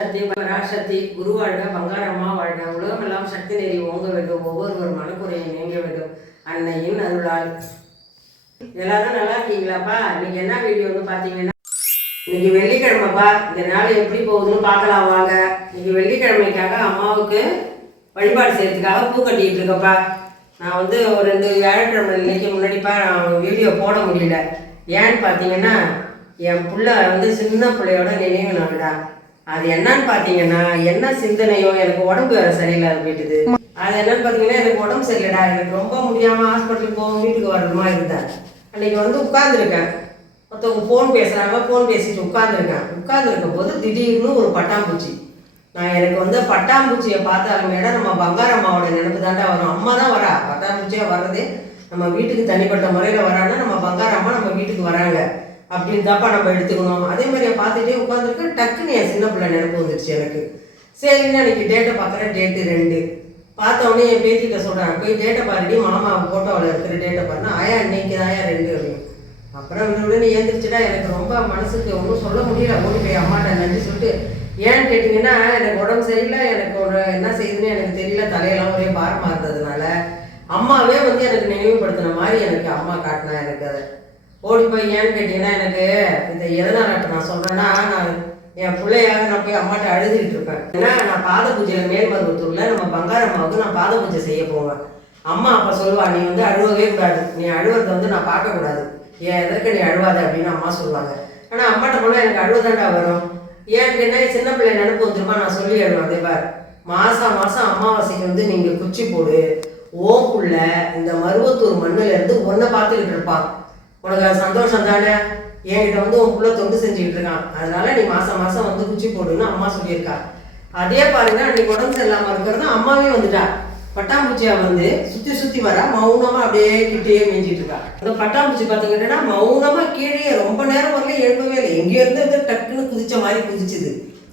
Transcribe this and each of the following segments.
சக்தி பராசக்தி குருவாழ்க பங்காரம்மா வாழ்க உலகமெல்லாம் சக்தி நெறி ஓங்க வேண்டும் ஒவ்வொருவர் மனக்குறையை நீங்க வேண்டும் அன்னையின் அருளால். எல்லாரும் நல்லா இருக்கீங்களாப்பா? இன்னைக்கு என்ன வீடியோன்னு பார்த்தீங்கன்னா, இன்னைக்கு வெள்ளிக்கிழமைப்பா. இந்த நாள் எப்படி போகுதுன்னு பார்க்கலாம் வாங்க. இன்னைக்கு வெள்ளிக்கிழமைக்காக அம்மாவுக்கு வழிபாடு செய்யறதுக்காக பூ கட்டிக்கிட்டு இருக்கப்பா. நான் ஒரு 2 வியாழக்கிழமை இன்னைக்கு முன்னாடிப்பா நான் வீடியோ போட முடியல. ஏன்னு பார்த்தீங்கன்னா, என் பிள்ளை சின்ன பிள்ளையோட நினைவு நாள்டா. அது என்னன்னு பார்த்தீங்கன்னா, என்ன சிந்தனையோ எனக்கு உடம்பு வேறு சரியில்லாத போயிட்டுது. அது என்னன்னு பார்த்தீங்கன்னா, எனக்கு உடம்பு சரியில்லடா, எனக்கு ரொம்ப முடியாமல் ஹாஸ்பிட்டலுக்கு போக வீட்டுக்கு வரணுமா இருந்தேன். அன்றைக்கி உட்காந்துருக்கேன், மற்றவங்க ஃபோன் பேசுகிறாங்க, ஃபோன் பேசிட்டு உட்காந்துருக்கும் போது திடீர்னு ஒரு பட்டாம்பூச்சி. நான் எனக்கு பட்டாம்பூச்சியை பார்த்தாலுமேட நம்ம பங்காரம்மாவோட நினைப்பு தாண்டா வரும். அம்மா தான் வரா, பட்டாம்பூச்சியாக வர்றதே நம்ம வீட்டுக்கு தனிப்பட்ட முறையில் வரான்னா நம்ம பங்காரம்மா நம்ம வீட்டுக்கு வராங்க அப்படின்னு தாப்பா நம்ம எடுத்துக்கணும். அதே மாதிரியே பார்த்துட்டே உட்காந்துருக்கு, டக்குன்னு என் சின்ன பிள்ளை நினைப்பு வந்துடுச்சு எனக்கு. சரின்னு அன்றைக்கி டேட்டை பார்க்குறேன், டேட்டு 2. பார்த்தோடனே என் பேத்திகிட்ட சொல்கிறேன், போய் டேட்டை பாருடி, மாமா ஃபோட்டோவில் இருக்கிற டேட்டை பாருன்னா, ஆயா இன்னைக்கு தாயா 2 அப்படின்னு. அப்புறம் உடனே ஏந்திரிச்சுட்டா எனக்கு ரொம்ப மனசுக்கு ஒன்றும் சொல்ல முடியல. ஓடி போய் அம்மாட்ட நன்றி சொல்லிட்டு, ஏன்னு கேட்டிங்கன்னா எனக்கு உடம்பு சரியில்லை, எனக்கு என்ன செய்யுதுன்னு எனக்கு தெரியல, தலையெல்லாம் ஒரே பாரமாக இருந்ததுனால அம்மாவே எனக்கு நினைவுபடுத்தின மாதிரி எனக்கு அம்மா காட்டினா. எனக்கு அதை ஓடி போய் ஏன்னு கேட்டிங்கன்னா, எனக்கு இந்த எதனால நான் சொல்கிறேன்னா, நான் என் பிள்ளையாக நான் போய் அம்மாட்ட அழுதுகிட்டு இருப்பேன். ஏன்னா நான் பாத பூஜையில் மேல்மருவத்தூரில் நம்ம பங்காரம்மாவுக்கு நான் பாத பூஜை செய்ய போவேன். அம்மா அப்போ சொல்லுவா, நீ அழுவவே கூடாது, நீ அழுவதை நான் பார்க்கக்கூடாது, ஏன் எதற்கு நீ அழுவாத அப்படின்னு அம்மா சொல்லுவாங்க. ஆனால் அம்மாட்ட போனால் எனக்கு அழுவதாண்டா வரும். ஏன்னு கேட்டால் சின்ன பிள்ளை நினைப்பு வந்துருமா, நான் சொல்லி அழுவேன். அதே பார் மாதம் அமாவாசைக்கு நீங்கள் குச்சி போடு, ஓப்புள்ள இந்த மருவத்தூர் மண்ணிலேருந்து ஒன்றை பார்த்துக்கிட்டு இருப்பான். உனக்கு அது சந்தோஷம் தானே, என்கிட்ட உன் பிள்ளை தொண்டு செஞ்சுக்கிட்டு இருக்கான், அதனால நீ மாதம் குச்சி போடுன்னு அம்மா சொல்லியிருக்கா. அதே பாருங்க, அன்னைக்கு உடம்பு சரியில்லாமல் இருக்கிறது அம்மாவே வந்துட்டா. பட்டாம்பூச்சியா சுற்றி வர மௌனமாக அப்படியே கிட்டேயே மேய்ஞ்சிட்டு இருக்கா. அந்த பட்டாம்பூச்சி பார்த்தீங்கன்னா மௌனமாக கீழே ரொம்ப நேரம் வரல, எழுப்பவே இல்லை, எங்கேருந்து டக்குன்னு குதிச்ச மாதிரி குதிச்சுது.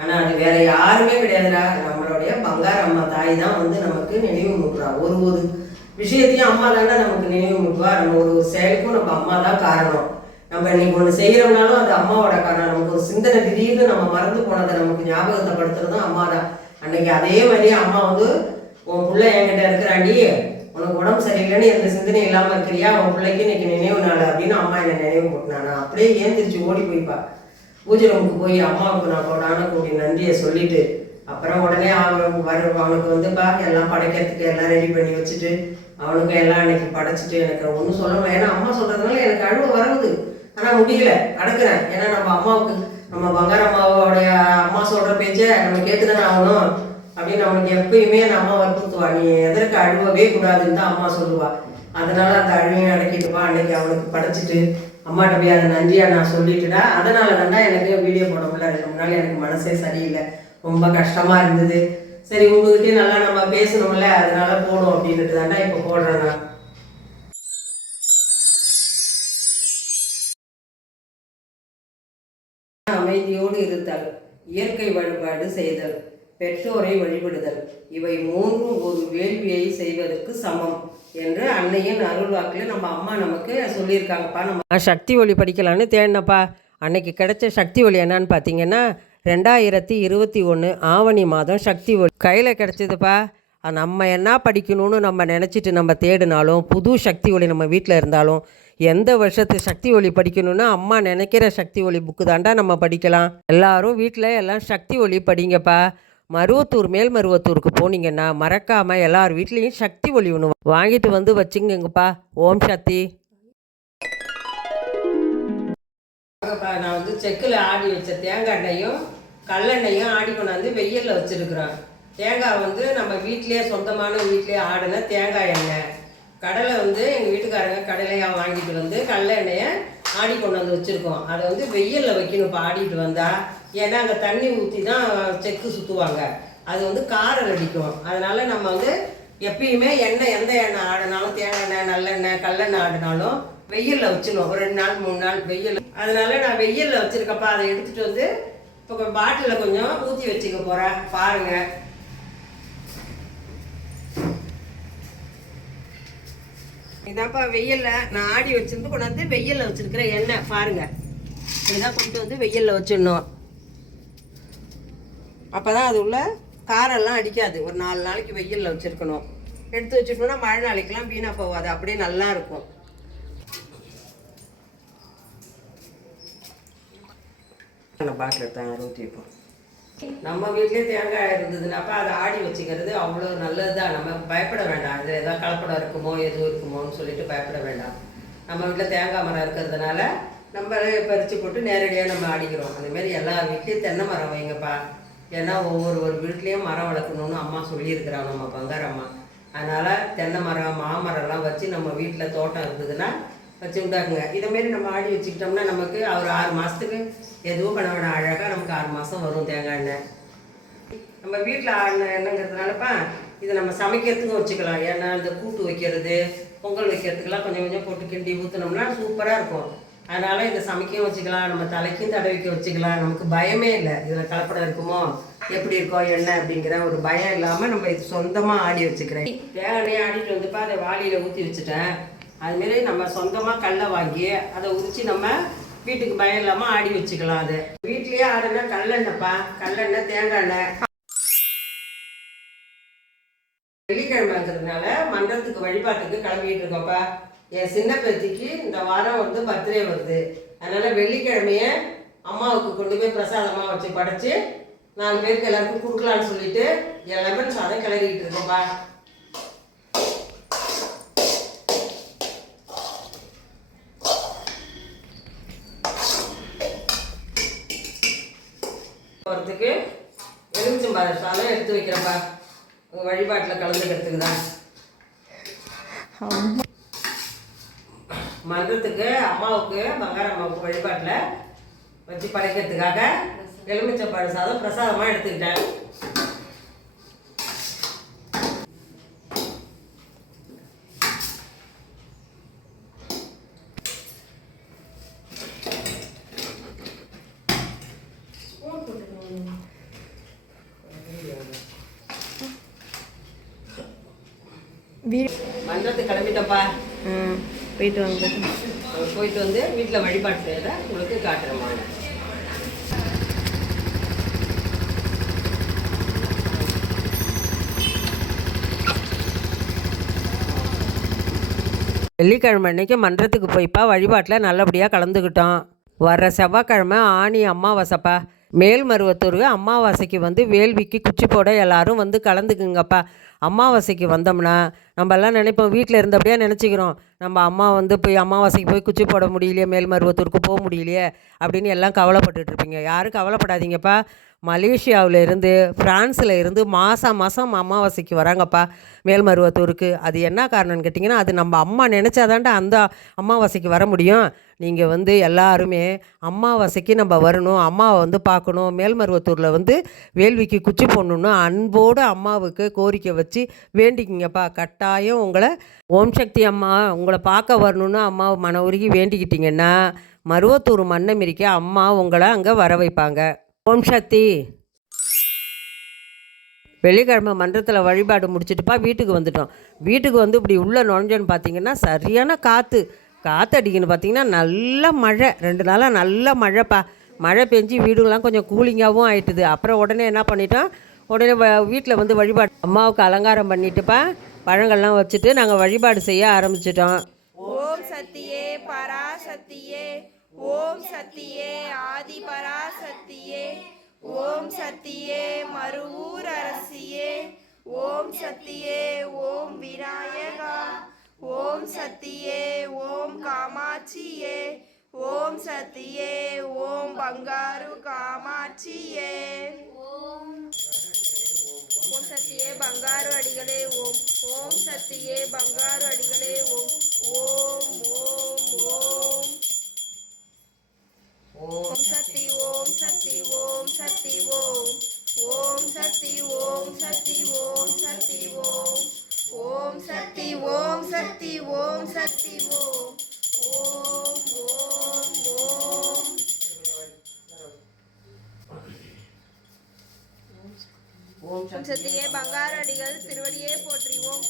ஆனால் அது வேற யாருமே கிடையாதுடா, நம்மளுடைய பங்காரம்மா தாய் தான் நமக்கு நினைவு மூட்டுறா. ஒரு விஷயத்தையும் அம்மா தானே நமக்கு நினைவு மூட்டுவா. நம்ம ஒரு செயலுக்கும் நம்ம அம்மா தான் காரணம். நம்ம இன்னைக்கு ஒன்று செய்கிறோம்னாலும் அது அம்மாவோட காரணம். நமக்கு ஒரு சிந்தனை திடீர்னு நம்ம மறந்து போனதை நமக்கு ஞாபகத்தை படுத்துறதும் அம்மா தான். அன்னைக்கு அதே மாதிரியே அம்மா உன் பிள்ளை என்கிட்ட இருக்கிறாண்டி, உனக்கு உடம்பு சரியில்லைன்னு எந்த சிந்தனை இல்லாமல் இருக்கிறியா, உன் பிள்ளைக்கு இன்னைக்கு நினைவு நாள் அப்படின்னு அம்மா என்னை நினைவு போட்டினானா. அப்படியே ஏந்திரிச்சு ஓடி போய்ப்பா பூஜை ரூமுக்கு போய் அம்மாவுக்கு நான் கொடான கூடிய நன்றியை சொல்லிட்டு, அப்புறம் உடனே அவனுக்கு எல்லாம் படைக்கிறதுக்கு எல்லாம் ரெடி பண்ணி வச்சுட்டு அவனுக்கு எல்லாம் அன்னைக்கு படைச்சிட்டு, எனக்கு ஒன்றும் சொல்லணும். ஏன்னா அம்மா சொல்கிறதுனால எனக்கு அழுவ வருது, ஆனால் முடியல, அடக்குறேன். ஏன்னா நம்ம அம்மாவுக்கு நம்ம பங்காரம்மாவோடைய அம்மா சொல்கிற பேச்சை நம்ம கேட்டுதானே ஆகணும் அப்படின்னு அவனுக்கு எப்பயுமே அந்த அம்மா வற்புறுத்துவா. நீ எதற்கு அழுவவே கூடாதுன்னு தான் அம்மா சொல்லுவா. அதனால அந்த அழுவையும் அடக்கிட்டுப்பா அன்னைக்கு அவனுக்கு படைச்சிட்டு அம்மாட்ட போய் அதை நன்றியாக நான் சொல்லிட்டுடா. அதனால தான்டா எனக்கு வீடியோ போட முடியல. 2 நாள் எனக்கு மனசே சரியில்லை, ரொம்ப கஷ்டமாக இருந்தது. சரி உங்ககிட்டயே நல்லா நம்ம பேசணும்ல, அதனால போடும் அப்படின்ட்டு தாண்டா இப்போ போடுறேன் நான். அமைதியோடு இருத்தல், இயற்கை வழிபாடு செய்தல், பெற்றோரை வழிபடுதல், இவை 3 ஒரு வேள்வியை செய்வதற்கு சமம் என்று அன்னையின் அருள்வாக்கில் நம்ம அம்மா நமக்கு சொல்லியிருக்காங்கப்பா. நம்ம சக்தி ஒளி படிக்கலான்னு தேடினப்பா. அன்னைக்கு கிடைச்ச சக்தி ஒளி என்னன்னு பார்த்தீங்கன்னா, 2021 ஆவணி மாதம் சக்தி ஒளி கையில் கிடச்சிதுப்பா. நம்ம என்ன படிக்கணும்னு நம்ம நினச்சிட்டு நம்ம தேடினாலும், புது சக்தி ஒளி நம்ம வீட்டில் இருந்தாலும், எந்த வருஷத்து சக்தி ஒளி படிக்கணும்னா அம்மா நினைக்கிற சக்தி ஒளி புக்கு தாண்டா நம்ம படிக்கலாம். எல்லாரும் வீட்டில் எல்லாம் சக்தி ஒளி படிங்கப்பா. மேல்மருவத்தூருக்கு போனீங்கன்னா மறக்காமல் எல்லார் வீட்லேயும் சக்தி ஒளி ஒன்று வாங்கிட்டு வச்சுங்கப்பா. ஓம் சக்தி. நான் செக்கில் ஆடி வச்ச தேங்காய் எண்ணெயும் கல்லெண்ணையும் ஆடி கொண்டாந்து வெயிலில் வச்சுருக்குறேன். தேங்காய் நம்ம வீட்டிலே சொந்தமான வீட்டிலே ஆடின தேங்காய் எண்ணெய். கடலை எங்கள் வீட்டுக்காரங்க கடலையாக வாங்கிட்டு கடலை எண்ணெயை ஆடி கொண்டு வச்சுருக்கோம். அதை வெயிலில் வைக்கணும் இப்போ ஆடிட்டு வந்தால். ஏன்னா அங்கே தண்ணி ஊற்றி தான் செக்கு சுற்றுவாங்க, அது காரம் அடிக்கும். அதனால் நம்ம எப்பயுமே எண்ணெய் எந்த எண்ணெய் ஆடினாலும், தேங்காய் எண்ணெய், நல்லெண்ணெய், கல்லெண்ணெய் ஆடினாலும் வெயிலில் வச்சிடணும். ஒரு 2 நாள் 3 நாள் வெயில். அதனால நான் வெயிலில் வச்சுருக்கப்பா. அதை எடுத்துகிட்டு இப்போ பாட்டிலில் கொஞ்சம் ஊற்றி வச்சுக்க போகிறேன். பாருங்கள், இதாப்பா வெயிலில் நான் ஆடி வச்சுருந்து கொண்டாந்து வெயிலில் வச்சுருக்கிற எண்ணெய் பாருங்கள். இதுதான் கொண்டு வெயிலில் வச்சிடணும். அப்போ தான் அது உள்ள காரெல்லாம் அடிக்காது. ஒரு 4 நாளைக்கு வெயிலில் வச்சுருக்கணும். எடுத்து வச்சுட்டோம்னா மழை நாளைக்கெல்லாம் வீணாக போகாது, அப்படியே நல்லா இருக்கும். பாட்டில் எடுத்தாங்க ஊற்றி வைப்போம். நம்ம வீட்டிலே தேங்காய் இருந்ததுனாப்பா அதை ஆடி வச்சுக்கிறது அவ்வளோ நல்லது தான். நம்ம பயப்பட வேண்டாம், இது எதாவது கலப்படம் இருக்குமோ எதுவும் இருக்குமோன்னு சொல்லிட்டு பயப்பட வேண்டாம். நம்ம வீட்டில் தேங்காய் மரம் இருக்கிறதுனால நம்மளே பறித்து போட்டு நேரடியாக நம்ம ஆடிக்கிறோம். அந்தமாரி எல்லா வீட்லேயும் தென்னை மரம் வைங்கப்பா. ஏன்னா ஒவ்வொரு வீட்லேயும் மரம் வளர்க்கணுன்னு அம்மா சொல்லியிருக்கிறாங்க, நம்ம பங்காரம்மா. அதனால் தென்னை மரம் மாமரம்லாம் வச்சு நம்ம வீட்டில் தோட்டம் இருந்ததுன்னா வச்சு விட்டாக்குங்க. இதேமாரி நம்ம ஆடி வச்சுக்கிட்டோம்னா நமக்கு ஒரு 6 மாதத்துக்கு எதுவும் பண்ண வேண்டாம், அழகாக நமக்கு 6 மாதம் வரும் தேங்காய் எண்ணெய். நம்ம வீட்டில் ஆடின எண்ணெய்ங்கிறதுனாலப்பா இதை நம்ம சமைக்கிறதுக்கும் வச்சுக்கலாம். ஏன்னா இந்த கூட்டு வைக்கிறது, பொங்கல் வைக்கிறதுக்கெல்லாம் கொஞ்சம் கொஞ்சம் போட்டு கிண்டி ஊற்றினோம்னா சூப்பராக இருக்கும். அதனால் இதை சமைக்கவும் வச்சுக்கலாம், நம்ம தலைக்கும் தடவிக்க வச்சுக்கலாம். நமக்கு பயமே இல்லை, இதில் கலப்படம் இருக்குமோ எப்படி இருக்கோ எண்ணெய் அப்படிங்கிற ஒரு பயம் இல்லாமல் நம்ம இது சொந்தமாக ஆடி வச்சுக்கிறேன். தேங்காய் எண்ணெய் ஆடிட்டு வந்துப்பா அதை வாளியில் ஊற்றி வச்சுட்டேன். அதுமாரி நம்ம சொந்தமாக கடலை வாங்கி அதை உரித்து நம்ம வீட்டுக்கு பயம் இல்லாமல் ஆடி வச்சுக்கலாம். அது வீட்லேயே ஆடுனா கடலெண்ணெய்ப்பா, கடலெண்ணெய் தேங்காய் எண்ணெய். வெள்ளிக்கிழமை இருக்கிறதுனால மன்றத்துக்கு வழிபாட்டுக்கு கிளம்பிட்டு இருக்கோம்ப்பா. என் சின்ன பேத்திக்கு இந்த வாரம் வந்து பர்த்டே வருது. அதனால் வெள்ளிக்கிழமைய அம்மாவுக்கு கொண்டு போய் பிரசாதமாக வச்சு படைச்சி 4 பேருக்கு எல்லாருக்கும் கொடுக்கலான்னு சொல்லிட்டு என் லெமன் சாதம் கிளறிக்கிட்டு இருக்கோம்ப்பா. போகிறதுக்கு எலுமிச்சம்பழ சாதம் எடுத்து வைக்கிறப்பா, வழிபாட்டில் கலந்துக்கிறதுக்கு தான். மன்றத்துக்கு அம்மாவுக்கு பங்காரம்மாவுக்கு வழிபாட்டில் வச்சு படைக்கிறதுக்காக எலுமிச்சம்பழ சாதம் பிரசாதமாக எடுத்துக்கிட்டேன். மன்றத்துக்கு கிளம்பிட்டப்பா. போயிட்டு வாங்க. போயிட்டு வந்து வீட்டில் வழிபாட்டு செய்யறத உங்களுக்கு காட்டுறேம்மா. வெள்ளிக்கிழமை அன்னைக்கு மன்றத்துக்கு போய்ப்பா வழிபாட்டில் நல்லபடியாக கலந்துக்கிட்டோம். வர்ற செவ்வாய்க்கிழமை ஆனி அமாவாசைப்பா. மேல்மருவத்தூர் அமாவாசைக்கு வந்து வேள்விக்கு குச்சி போட எல்லோரும் வந்து கலந்துக்குங்கப்பா. அமாவாசைக்கு வந்தோம்னா நம்மெல்லாம் நினைப்போம், வீட்டில் இருந்தபடியே நினச்சிக்கிறோம், நம்ம அம்மா வந்து போய் அமாவாசைக்கு போய் குச்சி போட முடியலையே, மேல்மருவத்தூருக்கு போக முடியலையே அப்படின்னு எல்லாம் கவலைப்பட்டுட்ருப்பீங்க. யாரும் கவலைப்படாதீங்கப்பா. மலேசியாவில் இருந்து ஃப்ரான்ஸில் இருந்து மாதம் அமாவாசைக்கு வராங்கப்பா மேல்மருவத்தூருக்கு. அது என்ன காரணம்னு கேட்டிங்கன்னா, அது நம்ம அம்மா நினச்சாதாண்டா அந்த அமாவாசைக்கு வர முடியும். நீங்கள் வந்து எல்லாருமே அமாவாசைக்கு நம்ம வரணும், அம்மாவை வந்து பார்க்கணும், மேல்மருவத்தூரில் வந்து வேள்விக்கு குச்சி போடணுன்னு அன்போடு அம்மாவுக்கு கோரிக்கை வச்சு வேண்டிக்கிங்கப்பா. கட்டாயம் உங்களை ஓம் சக்தி அம்மா உங்களை பார்க்க வரணுன்னு அம்மா மன உருகி வேண்டிக்கிட்டிங்கன்னா மருவத்தூர் மண்ணை மிரிக்க அம்மா உங்களை அங்கே வர வைப்பாங்க. ஓம் சக்தி. வெள்ளிக்கிழமை மன்றத்தில் வழிபாடு முடிச்சுட்டுப்பா வீட்டுக்கு வந்துட்டோம். வீட்டுக்கு வந்து இப்படி உள்ளே நுழைஞ்சோன்னு பார்த்தீங்கன்னா சரியான காற்று அடிக்கணும். பார்த்தீங்கன்னா நல்ல மழை, 2 நாளாக நல்ல மழைப்பா. மழை பெஞ்சு வீடுங்களாம் கொஞ்சம் கூலிங்காகவும் ஆயிட்டுது. அப்புறம் உடனே என்ன பண்ணிட்டோம், உடனே வீட்டில் வந்து வழிபாடு அம்மாவுக்கு அலங்காரம் பண்ணிட்டுப்பா பழங்கள்லாம் வச்சுட்டு நாங்கள் வழிபாடு செய்ய ஆரம்பிச்சிட்டோம். ஓம் சத்தியே பராசக்தியே, ஓம் சத்தியே ஆதி பராசக்தியே, ஓம் சத்தியே மருவூர் அரசியே, ஓம் சத்தியே ஓம் விநாயகா, ஓம் சத்தியே ஓம் காமாட்சியே, ஓம் சத்தியே ஓம் பங்காரு காமாட்சியே, ஓம் சத்தியே பங்காரு அடிகளே ஓம், ஓம் சத்தியே பங்காரு அடிகளே ஓம், ஓம் ஓம் ஓம் ஓம் சக்தி ஓம் சக்தி ஓம் சக்தி ஓம், ஓம் சக்தி ஓம் சக்தி ஓம் சக்தி ஓம், ஓம் சக்தி ஓம் சக்தி ஓம் சக்தி ஓம், ஓம் ஓம் ஓம் ஓம் சத்தியே பங்காரு அடிகள் திருவடியே போற்றிவோம்,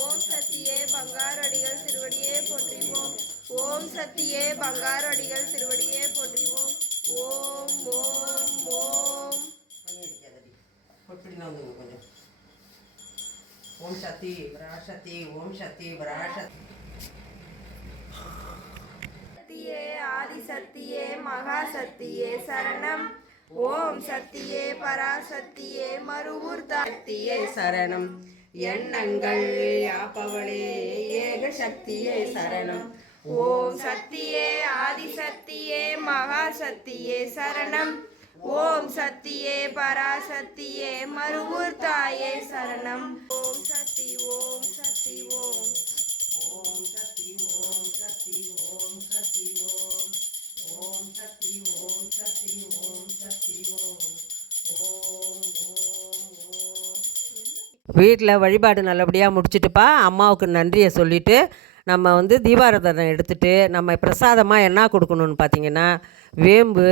ஓம் சத்தியே பங்காரு அடிகள் திருவடியே போற்றிவோம், ஓம் சத்தியே பங்காரு அடிகள் திருவடியே போற்றிவோம், ஓம் ஓம் ஓம் இப்படி தான் வந்துங்க கொஞ்சம். ஓம் சக்தி பராசக்தி, ஓம் சக்தி பராசக்தி. சக்தியே ஆதிசக்தியே மகாசக்தியே சரணம். ஓம் சக்தியே பராசக்தியே மறுவூர் சக்தியே சரணம். எண்ணங்கள் யாப்பவளே ஏக சக்தியே சரணம். ஓம் சக்தியே ஆதிசக்தியே மகாசக்தியே சரணம். ஓம் சக்தியே பராசக்தியே மறுவூர் தாயே சரணம். ஓம் சக்தி ஓம் சக்தி ஓம். ஓம் சக்தி ஓம் சக்தி ஓம் சக்தி ஓம். ஓம் சக்தி ஓம் சக்தி ஓம் சக்தி ஓம். ஓம் ஓம் ஓம். வீட்டில் வழிபாடு நல்லபடியாக முடிச்சுட்டுப்பா அம்மாவுக்கு நன்றியை சொல்லிவிட்டு நம்ம வந்து தீபாராதனை எடுத்துகிட்டு நம்ம பிரசாதமாக என்ன கொடுக்கணுன்னு பார்த்தீங்கன்னா வேம்பு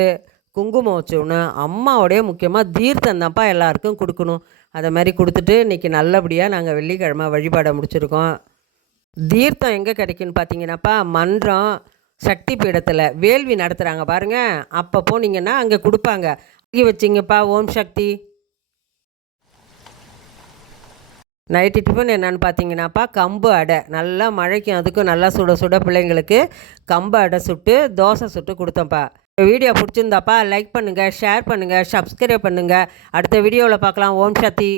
குங்குமம் வச்சோன்னு அம்மாவோடைய முக்கியமாக தீர்த்தம் தான்ப்பா எல்லாருக்கும் கொடுக்கணும். அதை மாதிரி கொடுத்துட்டு இன்றைக்கி நல்லபடியாக நாங்கள் வெள்ளிக்கிழமை வழிபாடை முடிச்சிருக்கோம். தீர்த்தம் எங்கே கிடைக்குன்னு பார்த்தீங்கன்னாப்பா மன்றம் சக்தி பீடத்தில் வேள்வி நடத்துகிறாங்க பாருங்கள், அப்போ போனீங்கன்னா அங்கே கொடுப்பாங்க. வாங்கி வச்சிங்கப்பா. ஓம் சக்தி. நைட்டு டிஃபன் என்னென்னு பார்த்தீங்கன்னாப்பா கம்பு அடை, நல்லா மழைக்கும் அதுக்கும் நல்லா சுட சுட பிள்ளைங்களுக்கு கம்பு அடை சுட்டு தோசை சுட்டு கொடுத்தோம்ப்பா. வீடியோ பிடிச்சிருந்தாப்பா லைக் பண்ணுங்கள், ஷேர் பண்ணுங்கள், சப்ஸ்கிரைப் பண்ணுங்கள். அடுத்த வீடியோவில் பார்க்கலாம். ஓம் சக்தி.